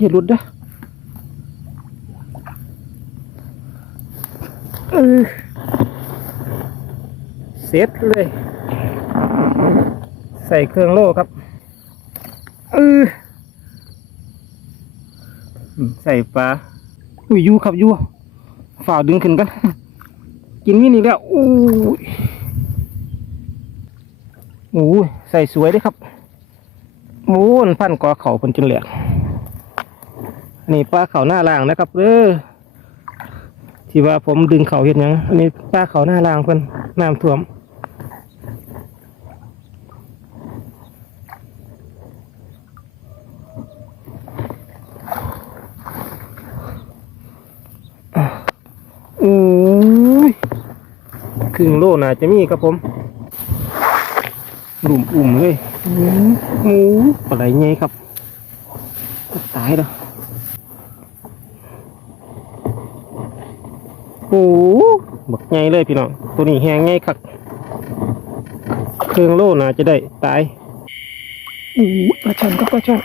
อย่าหลุดนะเออเสร็จเลย ใส่เครื่องโล่ครับเอออืมใส่ปลาอุ้ยยูครับยูฝ่าดึงขึ้นกัน กินมินี่แล้วอู้ยโอ้ใส่สวยเลยครับโอ้นพันกอเขาเพิ่นจนแหลกอั นนี้ปลาเขาหน้าล่างนะครับเด้อที่ว่าผมดึงเขาเห็นยังอันนี้ปลาเขาหน้าล่างเพิ่นน้ำท่วมโอ้ยครึ่งโลน่าจะมีครับผมหลุมอุ่มเลยโอ้โหอะไรไงครับตายแล้ว โอ้บักไงเลยพี่น้อง ตัวนี้แหงไงครับเครื่องโลน่าจะได้ตายโอ้ปลาช่อนก็ปลาช่อน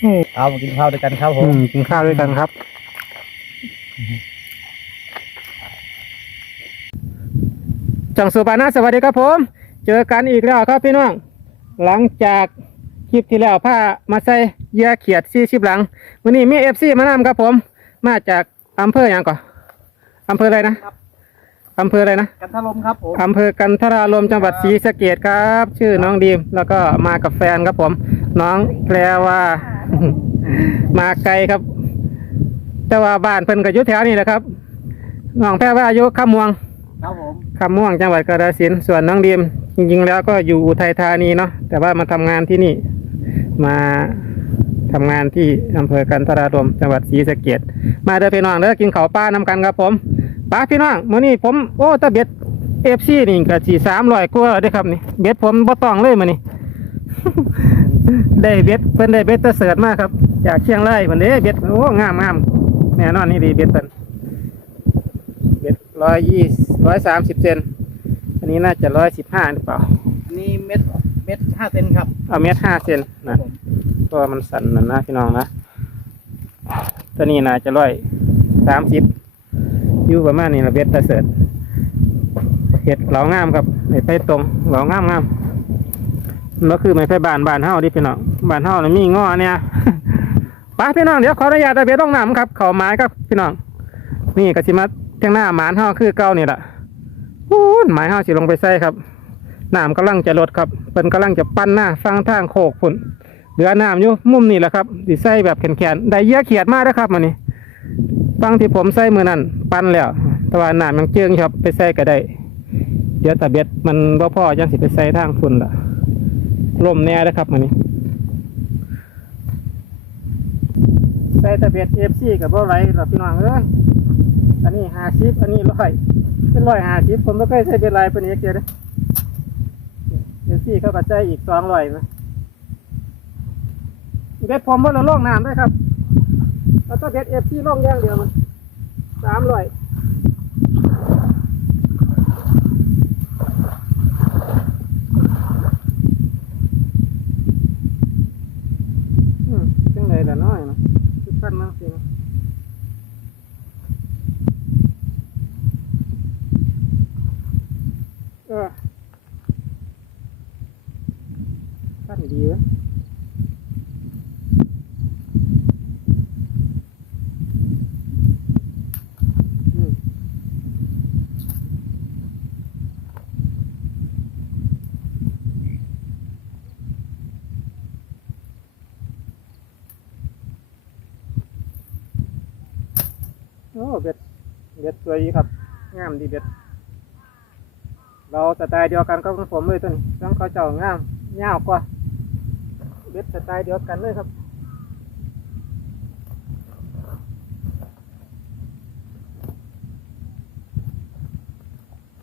โอ้เอามากินข้าวด้วยกันครับผอืมมกินข้าวด้วยกันครับ จังสุบานะสวัสดีครับผม เจอกันอีกแล้วครับพี่น้อง หลังจากคลิปที่แล้วผ้ามาใส่เหยื่อเขียดซีชิบหลัง วันนี้มีเอฟซีมานำครับผม มาจาก อำเภออย่างก่อนอำเภออะไรนะอำเภออะไรนะกันทะลมครับผมอำเภอกันทรารมจังหวัดศรีสะเกดครับ ชื่อน้องดีมแล้วก็มากับแฟนครับผม น้องแพรว่า มาไกลครับ แต่ว่าบ้านเพิ่นก็อยู่แถวนี้แหละครับน้องแพรว่าอายุข้ามม่วงครับผมคำม่วงจังหวัดกาฬสินธุ์ส่วนน้องดีมจริงๆแล้วก็อยู่อุทัยธานีเนาะแต่ว่ามาทำงานที่นี่ มา ทำงานที่อำเภอกันทรารมจังหวัดศรีสะเกดมาเด้อพี่น้องเด้อกินข้าวปลานำกันครับผมป้าพี่น้องมื้อนี้ผมโอ้ตะเบ็ดเอฟซีนี่ก็สี่สามร้อยกว่าเด้อครับนี่เบ็ดผมบ่ต้องเลยมื้อนี้ได้เบ็ดเพิ่นได้เบ็ดตะเสิร์ตมากครับจากเชียงรายเพิ่นเด้เบ็ดโอ้งามงามแน่นอนนี่ดีเบ็ดเพิ่นเบ็ดร้อยยี่ร้อยสามสิบเซนอันนี้น่าจะร้อยสิบห้าหรือเปล่าอันนี่เม็ดเม็ดห้าเซนครับเอาเมตรห้าเซนครันะบผมเพ ราะว่ามันสั่นนะนะพี่น้องนะตัวนี้น่าจะร้อยสามสิบอยู่ประมาณนี้ละเบ็ดตะเสิร์ตเห็ดเหลางามครับเห็ดไปตรงเหลางามงามแล้วคือไม่ไปบานบานเฮาดิพี่น้องบานเฮาน่ะมีง้อเนี่ยไปพี่น้องเดี๋ยวขออนุญาตเอาเบ็ดลงน้ำครับเขาไม้ครับพี่น้อง นี่กสิมาเทียงหน้าหมานเฮาคือเก่านี่แหละอู้นหมายเฮาสิลงไปใส่ครับน้ำกำลังจะลดครับเพิ่นกำลังจะปั้นหน้าฟังทางโคกพุ่น เหลือน้ำอยู่มุมนี่แหละครับสิใส่แบบแขนๆได้เยี่ยเขียดมากนะครับมันนี่ฟังที่ผมใส่มือนั่นปั้นแล้วแต่ว่าน้ำยังเจืองครับ ไปใส่ก็ได้เดี๋ยวตะเบ็ดมันบ่พอยังสิไปใส่ทางพุ่นล่ะลมแน่นะครับมันนี่ใส่ตะเบ็ดเอฟซีกับบ่ไหลหรอพี่น้องเอ้ยอันนี้ห้าสิบอันนี้ร้อยเป็นร้อยห้าสิบผมไม่เคยใช้เป็นลายเป็นเอกเดียวเลยเดี๋ยวสี่เขาก็ใจาอีกสองร้อยนะ เบ็ดผมว่าเราล่องน้ำได้ครับแล้องเด็ดเอฟซีล่องอย่างเดียวมันสามร้อยอืมจังไรแต่น้อยนะทุกท่านนะสิ เออขั้นดีเวะอืมโอ้เบ็ด เบ็ดสวยดีครับงามดีเบ็ด เราสไตล์เดียวกันก็ของผมเลยตัวนี้ต้องเขาเจ้างามยาวกว่าเบ็ดสไตล์เดียวกันเลยครับ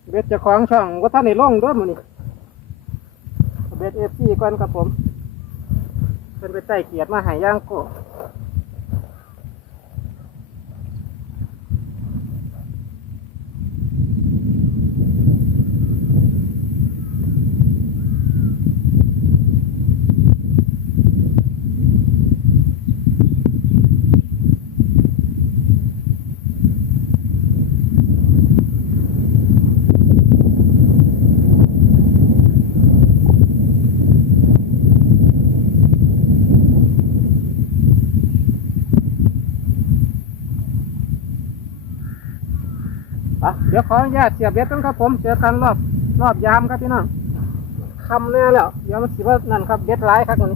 เบ็ดจะคล้าของช่องว่าท่านในร่องด้วยมันนี่เบ็ดเอฟซีก่อนครับผมเป็นไปใต้เกียรติมาหายย่างโก ออนุญาตเสียบเบ็ดต้องครับผมเจอกันรอบรอบยามครับพี่น้องคำแน่แล้วเดี๋ยวมันสิว่านั่นครับเบ็ดร้ายครับมัน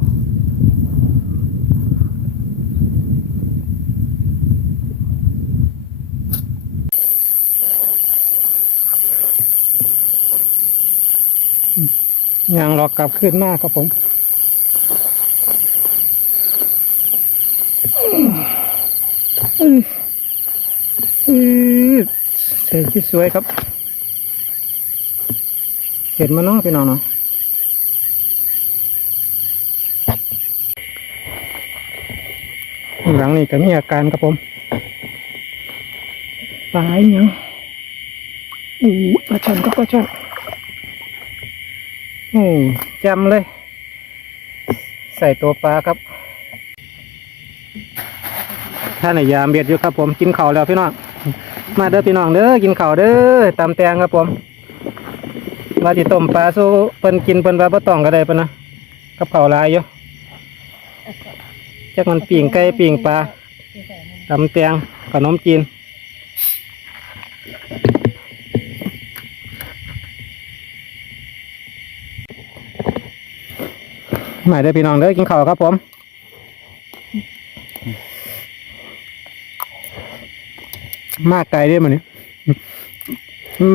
ยังหรอกกลับขึ้นมากครับผมอือเสีย งที่สวยครับ เห็นมาเนาะพี่น้องเนาะหลังนี้ก็มีอาการครับผมปลายยังอู้ปลาช่อนก็ปลาช่อนโอ้จำเลย ใส่ตัวปลาครับท่านในยามเบียดอยู่ครับผมกินข้าวแล้วพี่น้อง มาเด้อพี่น้องเด้อกินข้าวเด้อตำแตงครับผมว่าจิต้มปลาสู้เพิ่นกินเพิ่นว่าบ่ต้องก็ได้เพิ่นนะกับข้าวลายอยู่จักมันปิ่งไก่ปิ่งปลาตำแตงขนมจีนมาเด้อพี่น้องเด้อกินข้าวครับผม มาไกลเด้มันนี่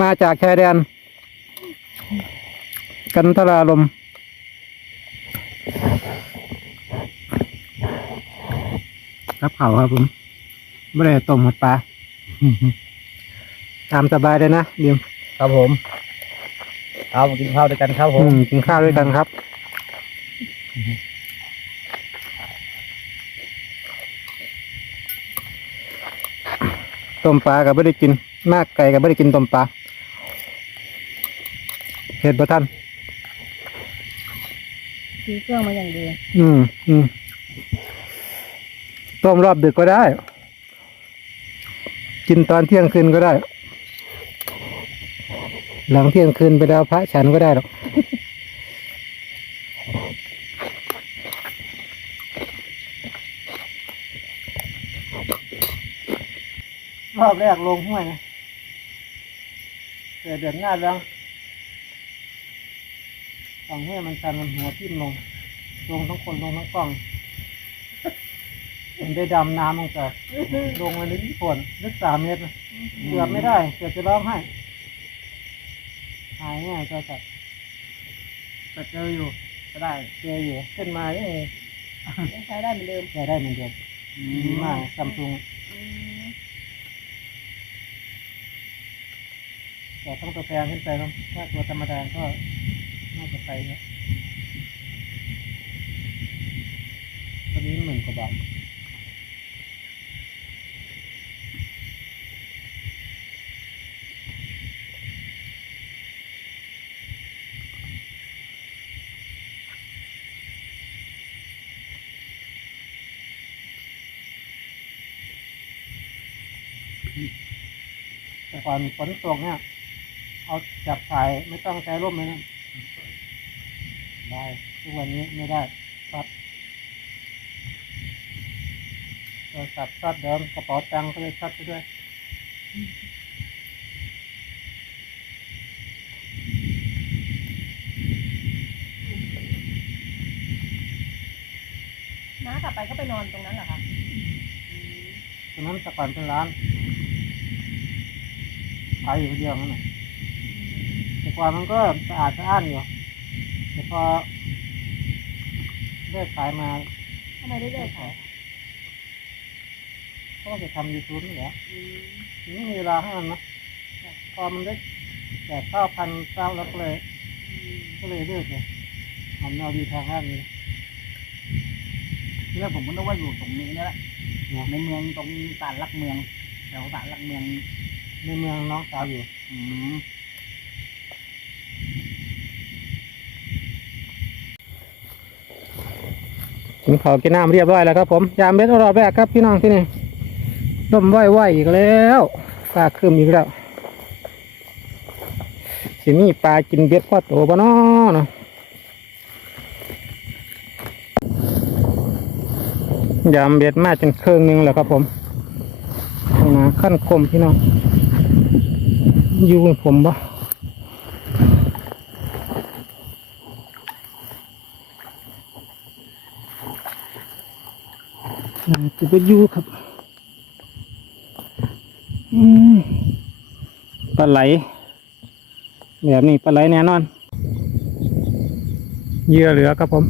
มาจากชายแดน กันทราลมครับเขาครับผมไม่ได้ต้มหมดปลาตามสบายเลยนะเดี๋ยวครับผมเอามากินข้าวด้วยกันครับผอืมมกินข้าวด้วยกันครับ ต้มปลากับไม่ได้กินมากไก่กับไม่ได้กินต้มปลาเห็ดบ่ท่านซื้อเครื่องมาอย่างดีอืมอืมต้มรอบดึกก็ได้ กินตอนเที่ยงคืนก็ได้ หลังเที่ยงคืนไปแล้วพระฉันก็ได้หรอก รอบ แรกลงห้วยนะเกิดเดือดหน้าแล้วฝั่งห้วยมันชันมันหัวทิ่มลง ลงทั้งคนลงทั้งกล้องผมได้ดำน้ำลงจากลงมาลึกฝนลึกสามเมตรนะเกือบไม่ได้เกือบจะร้องไห้หายง่ายก็จัดแต่เจออยู่ก็ได้เจออยู่ขึ้นมาเอ้ยยังใช้ได้เหมือนเดิมใช้ได้เหมือนเดิมดีมากซัมซุง แต่ต้องตัวแพงขึ้นไปนะถ้าตัวธรรมดาก็น่าจะไปเนี่ยตัวนี้หมื่นกว่าบาทแต่ก่อนฝนตกเนี่ย เอาจับสายไม่ต้องใช้ร่มเลยนะได้ทุกวันนี้ไม่ได้ครับโทรศัพท์ช็อตเดิมกระเป๋าตังค์ก็เลยช็อตไปด้วยน้ากลับไปก็ไปนอนตรงนั้นเหรอคะตอนนั้นแต่ก่อนเป็นร้านขายอยู่คนเดียวนั่นแหละ แต่ก่อนมันก็สะอาดสะอ้านอยู่แต่พอได้ขายมาทำไมได้เลิกขายก็จะทำยูทูบนี่แหละไม่มีเวลาให้มันนะพอมันได้แต่ข้าวพันเก้าแล้วก็เลย ก็เลยเลิกเลยทำแนวดีทางด้านนี้ทีแรกผมก็นึกว่าอยู่ตรงนี้นี่แหละในเมืองตรงตลาดลักเมืองแถวตลาดลักเมืองในเมืองน้องสาวอยู่ อืม กินข้าวกินน้ำเรียบร้อยแล้วครับผมยามเบ็ดรอบแรกครับพี่น้องที่นี่ต้มไหวไหวอีกแล้วปลาคืมอีกแล้วสิมีปลากินเบ็ดพอโตบ่น้อเนาะยามเบ็ดมาจนเครื่องหนึงแล้วครับผมนะขั้นคมพี่น้อง อยู่กับผมบ่ น่าจะไปอยู่ครับ อืมปลาไหล แบบนี้ปลาไหลแน่นอนเยื่อเหลือครับผม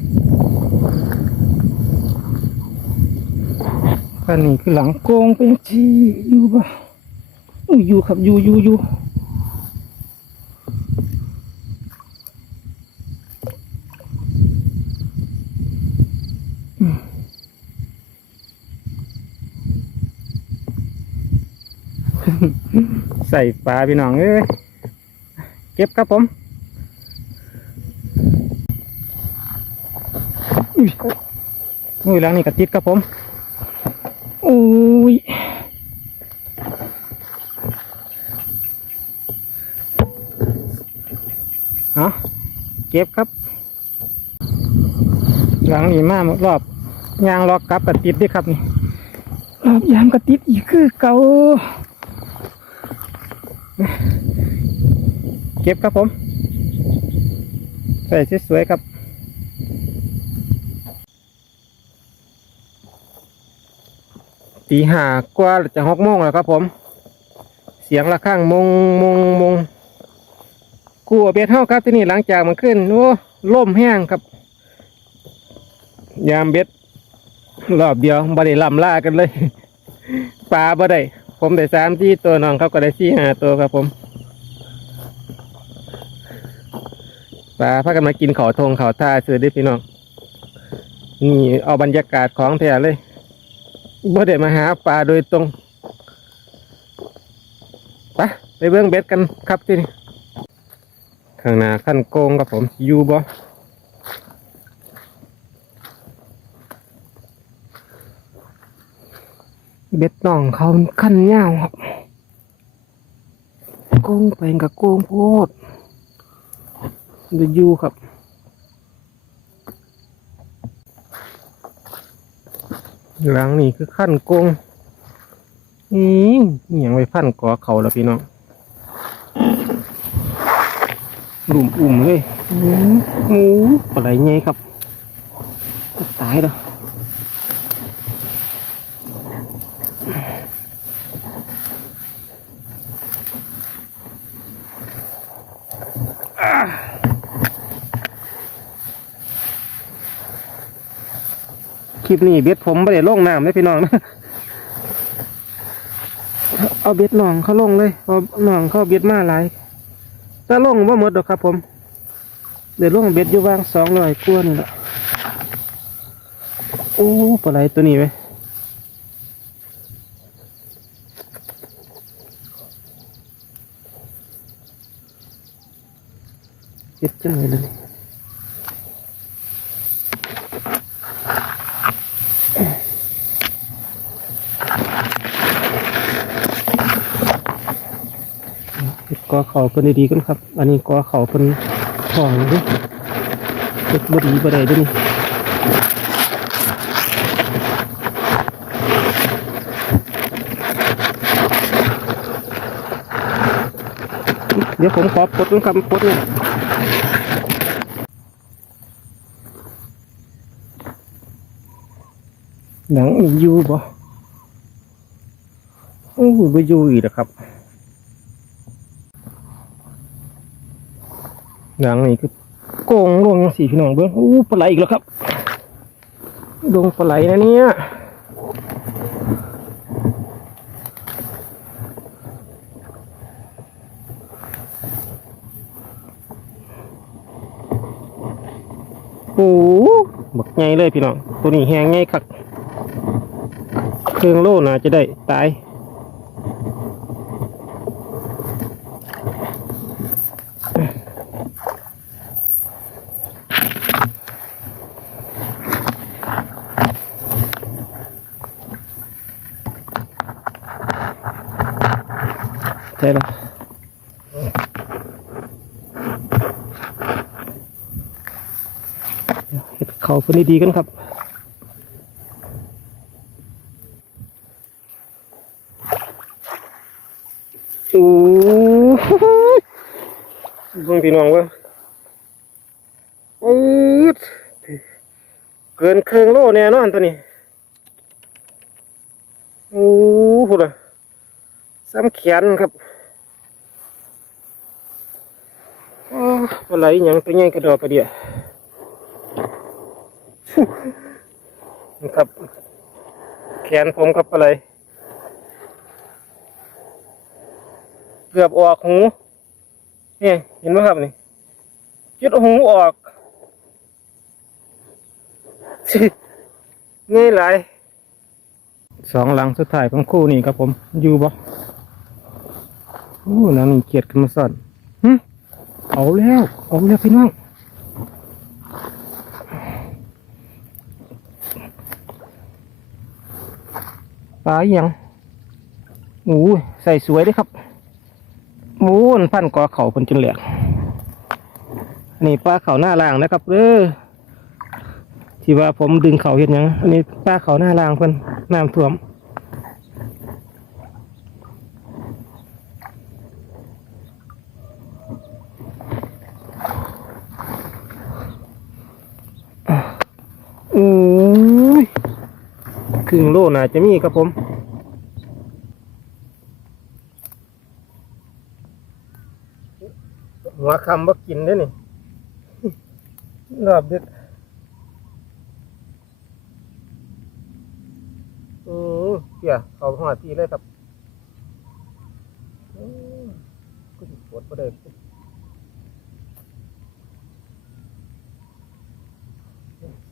อันนี้คือหลังโกงเป็นที่อยู่ปะอยู่ครับอยู่อยู่อยู่อืม ใส่ปลาพี่น้องเอ้ยเก็บครับผมอุ้ยอุ้ยหลังนี่กระติดครับผมอุ้ยเอาเก็บครับ หลังนี่มารอบยางรอกกับกระติดด้วยครับนี่รอบยางกระติดอีกคือเก่า เก็บครับผมใส่สวยๆครับตีห้ากว่าจะหกโมงแล้วครับผม เสียงระฆังมงมงมงกูเอาเบียดเท่าครับที่นี่หลังจากมันขึ้นโอ้ล่มแห้งครับ ยามเบ็ดรอบเดียวบ่ได้ลำล่ากันเลยปลาบ่ได้ผมได้สามที่ตัวน้องเขาก็ได้สี่ห้าตัวครับผม ปลาพากันมากินเขาทงเขาท่าซื้อได้พี่น้องนี่เอาบรรยากาศของแท้เลยบ่ได้มาหาปลาโดยตรงไปไปเบื้องเบ็ดกันครับที่นี่ข้างหน้าขั้นโกงครับผมอยู่บ่เบ็ดน่องเขาขั้นยาวครับโกงไปกับโกงโพด ดูอยู่ครับหลังนี่คือขั้นกงอืมอหย่างไปพันกอเขาแล้วพี่น้องหลุมอุ่มเลยอืมโอ้ปลาไหลไงครับ ตายแล้วอ่าคลิป นี้เบ็ดผมไม่ได้ลงน้ำเลยพี่น้องนะเอาเบ็ดหนองเขาลงเลยเอาหนองเขาเบ็ดมาหลายแต่ลงว่าหมดหรอกครับ ผม เดี๋ยวลงเบ็ดอยู่วางสองร้อยกว่านี่แหละโอ้ปลาไหลตัวนี้ไหมเบ็ดจังเลยเลย กอเขาเพิ่นดีๆกันครับ อันนี้กอเขาเพิ่นทองด้วยเฮ็ดบ่ดีบ่ได้ด้วยนี่เดี๋ยวผมขอปลดมันครับปลดเนี่ยหนังอยู่บ่โอ้ยบ่อยู่อีกแล้วครับ หนังนี่คือโกงลงสีพี่น้องเบิ้งอู้ปลาไหลอีกแล้วครับดงปลาไหลนะเนี่ยโอ้บักไงเลยพี่น้องตัวนี้แหงไงคักเครื่องโล่น่าจะได้ตาย ใช่แล้วเห็ดเขาคนดีๆกันครับโอ้โหบิ่งพี่น้องเว่าอืดเกินเครื่องโลแน่นอนตัวนี้โอ้พูดเลยซ้ำแขนครับ อะไรอหยังตัวใหญ่กระดอกกระเดียครับ แขนผมครับอะไรเกือบออกหูนี่เห็นไหมครับนี่จุดหูออกง่ายหลายสองหลังสุดท้ายของคู่นี่ครับผม อยู่บ่โอ้นั่นนี่เกียดขึ้นมาสอนหึ เอาแล้วเอาแล้วพี่น้องปลาอีหยังโอ้ใส่สวยด้วยครับโอ้นพันกอเขาเพิ่นจนแหลกนี่ปลาเขาหน้าล่างนะครับเออที่ว่าผมดึงเขาเห็นยังอันนี้ปลาเขาหน้าล่างเพิ่นน้ำท่วม ครึ่งโลน่าจะมีครับผมหัวคำว่ากินได้นี่รอบดึกอือเพี่ยเขาหัวทีเลยครับก็สิปวดประเด็นสิ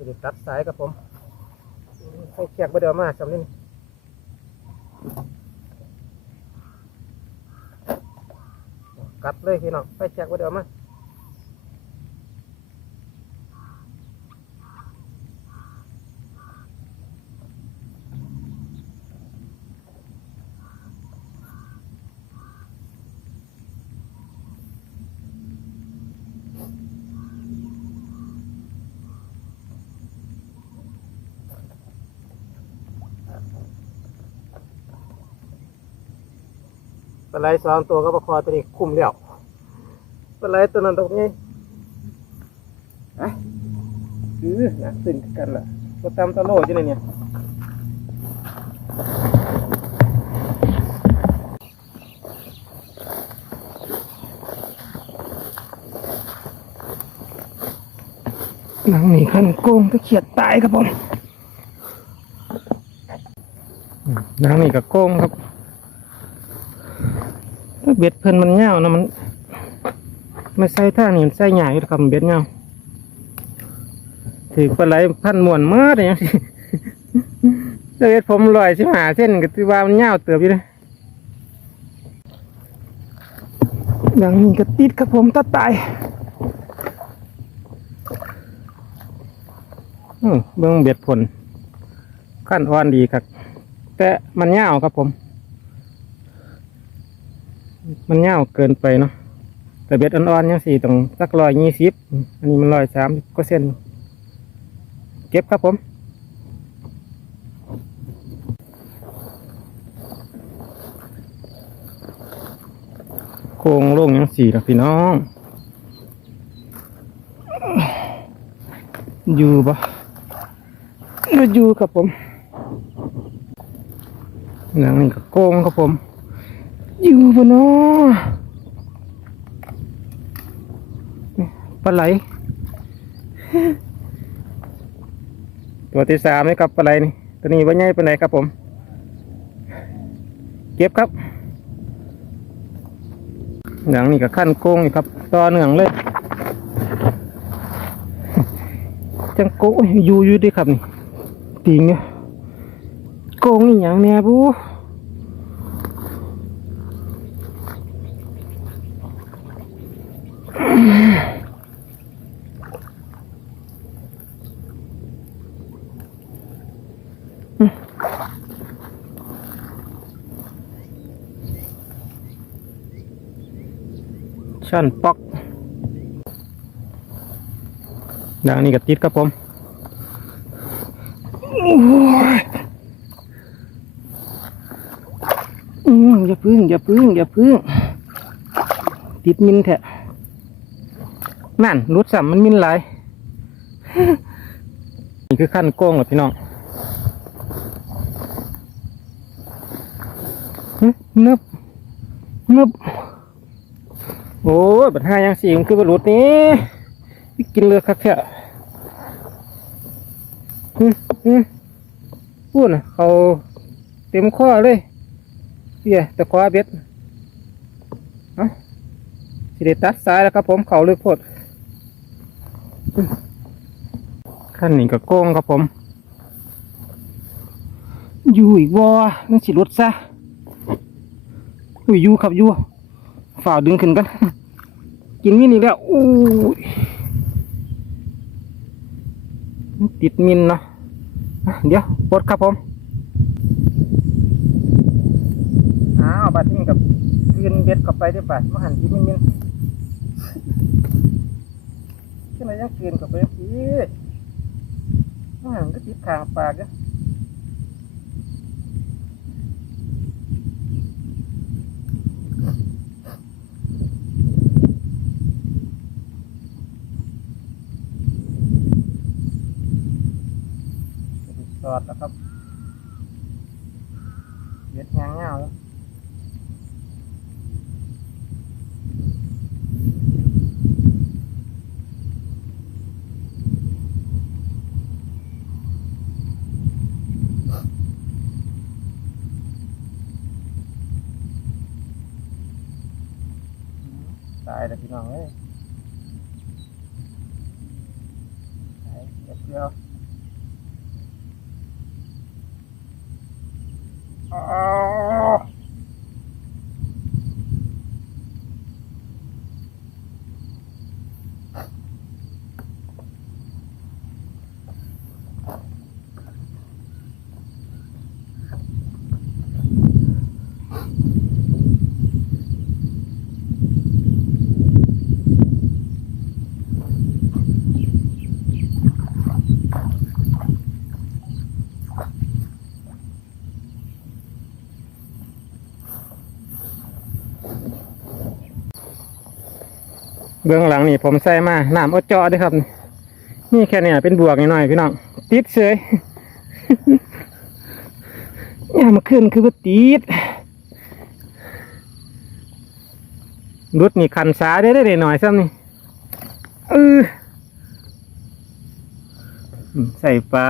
ได้ตัดสายครับผม ให้แขกประเดียวมาสำนี่กัดเลยพี่น้องไปแขกปเดี๋ยวมา ไหลสองตัวก็ประคอตัวนี้คุ้มแล้วปลาไหลตัวนั้นตรงนี้อะคือนะตื่นกันละก็ตามตะโลดอยู่ในเนี่ยหนังนี่ขันโกงตะเขียดตายครับผมอืมหนังนี่กับโกงครับถ้า เบ็ดเพิ่นมันเงาวนะมัน ไม่ใส่ท่านี่มันใส่หยาอยู่ครับเบ็ดเงาถือปลาไหลพันมวนมื่อไรยังสิถ้าเบ็ดผมลอยสิหาเส้นก็ถือว่ามันเงาเติบอยู่เลยดังนี้ก็ติดครับผมตัดตายเบื้องเบ็ดผลขั้นอ่อนดีครับ แต่มันเงาครับผม มันเงาวเกินไปเนาะแต่เบ็ดอ่อนๆยังสี่ต้องสักร้อยยี่สิบอันนี้มันร้อยสามก็เส้นเก็บครับผมโค้งโล่งยังสี่นะพี่น้อง อยู่ปะม่อยู่ครับผมหนังนี่ก็โกงครับผม อยู่บนนอปลาไหลตัวที่สามนี่ครับปลาไหลนี่ตัวนี้ว่าใหญ่ปลาไหนครับผม เก็บครับหนังนี่กับขั้นโกงนี่ครับต่อเนื่องเลยจังโกอยู่อยู่ดีครับนี่ติงเนี่ยโกงนี่อย่างเนี้ยบู ชั่นป๊อกดังนี้ก็ติดครับผมโอ้ยอืมอย่าพึ่งอย่าพึ่งอย่าพึ่งติดมินแทะนั่นรุดสัมมันมินหลายนี่คือขั้นโกงเหรอพี่น้องหึนึบนึบ โอ้ยบัดห้ายังสี่มันคือบรุนี้กินเลือดคักแท้หึหึพูดนะเขาเต็มข้อเลยเพี่ยแต่คว้าเบ็ดอ้าสิเดตัดซ้ายแล้วครับผมเขาเลยโพดขั้นนี้ก็โก้งครับผม อยู่อีกวอนั่นสิรถซะอุ้ยอยู่ครับอยู่ฝ่าดึงขึ้นกัน กินมินอีกแล้วอู้ยติดมินนะเดี๋ยวปลดครับผมอ้าวบัดนี้กับคืนเบ็ดกลับไปได้ป่ะมาหันที่มินมินขึ้นมายังคืนกลับไปยังพี่อาหารก็ติดขางปากอะ อดแล้วครับเย็ดงางเงาแล้วตายแล้วพี่น้องเอ้ยตายเดี๋ยวเดียวอ้าว เบื้องหลังนี่ผมใส่มาน้ำอดจาะด้วยครับ นี่แค่เนี้เป็นบวกนิดหน่อยพี่น้องติดเฉยอย่ามาขึ้นคือว่าติดรุดนี่คันสาได้ได้หน่อยซ้ำนี่เออใส่ปลา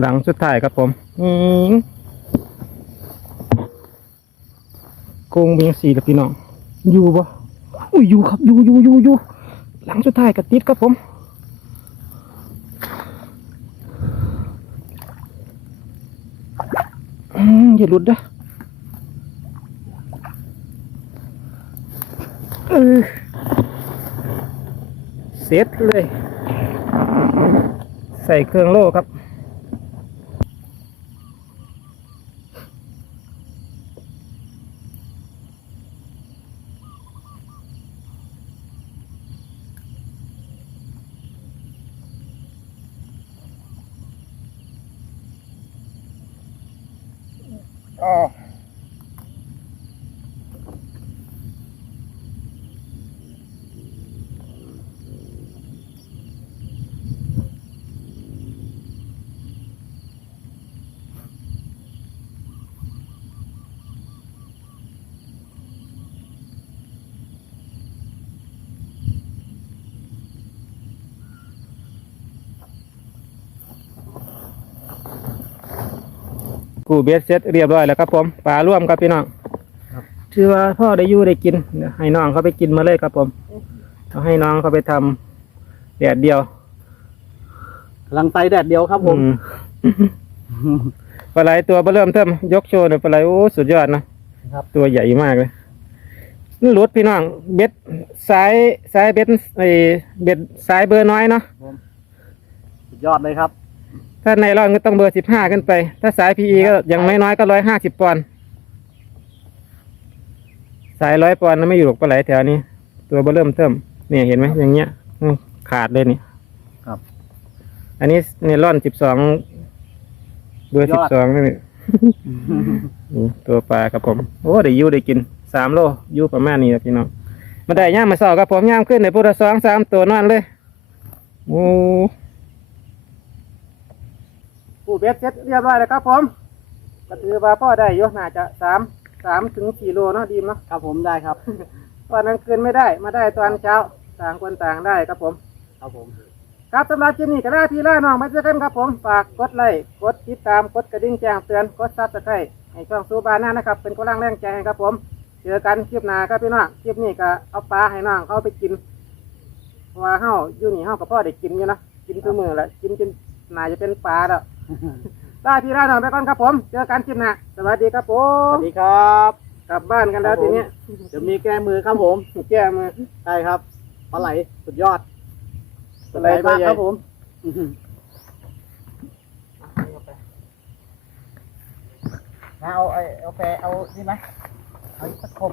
หลังสุดท้ายครับผมอืมกงเบียงสีแล้วพี่น้องอยู่ปะอุ้ยอยู่ครับอยู่อยู่อยู่อยู่หลังสุดท้ายกับติดครับผมอืมอย่าหลุดนะเออเสร็จเลย ใส่เครื่องโล่ครับ อ๋ กูเบสเซ็ตเรียบร้อยแล้วครับผมปลาร่วมครับพี่น้องถือว่าพ่อได้อยู่ได้กินเดี๋ยวให้น้องเขาไปกินมาเลยครับผมเอาให้น้องเขาไปทำแดดเดียวกำลังไตแดดเดียวครับผมอืมปลาไหลตัวเบอเริ่มเทิมยกโชว์หน่อยปลาไหลโอ้สุดยอดนะครับ ตัวใหญ่มากเลยมันหลุดพี่น้อง เบ็ดสายสายเบ็ดไอเบ็ดสายเบอร์น้อยเนาะสุดยอดเลยครับ ถ้าในรอนก็ต้องเบอร์สิบห้าขึ้นไป ถ้าสายพีอีก็อย่างน้อยๆก็ร้อยห้าสิบปอนด์สายร้อยปอนด์นั้นไม่อยู่หรอกปลาไหลแถวนี้ ตัวเบอร์เริ่มเทิมเนี่ยเห็นไหมอย่างเงี้ยอืมขาดเลยนี่ครับ อันนี้เนลอนสิบสองเบอร์ยสิบอด สองนี่นี่ตัวปลาครับผม โอ้ได้อยูได้กินสามโลอยูประมาณนี้ครับพี่น้องมาได้ย่ามมาสอบครับผมย่ามขึ้นในพุทธสองสามตัวนอนเลยโอ้ ผู้เบ็ดเสร็จเรียบร้อยแล้วครับผมก็ถือว่าพ่อได้อยู่น่าจะสามสามถึงสี่โลเนาะดีมเนาะครับผมได้ครับ ตอนนั้นคืนไม่ได้มาได้ตอนเช้าต่างคนต่างได้ครับผม ครับผม ครับสำหรับคลิปนี้ก็ได้พี่ล่าน้องมาเจอกันครับผมฝากกดไลค์กดติดตามกดกระดิ่งแจ้งเตือนกดซับสไครต์ให้ช่องซูบาน่านะครับ เป็นกำลังแรงใจให้ครับผมเจอกันคลิปหน้าครับพี่น้องคลิปนี้ก็เอาปลาให้น้องเขาไปกินเพราะว่าเฮาอยู่นี่เฮากับพ่อได้กินอยู่นะกินทุกมือแหละกินจนน่าจะเป็นปลาแล้ว ได้พี่ล่าน้องไปก่อนครับผม เจอกันคลิปหน้าสวัสดีครับผสม วัสดีครับ กลับบ้านกันแล้วทีนี้เดี๋ยวมีแก้มือครับผม แก้มือใช่ครับ ปลาไหลสุดยอดปลาไหลตัวใหญ่มากครับผม เอาไอ้เอาแปรเอานี่ไหมเอาตะขบ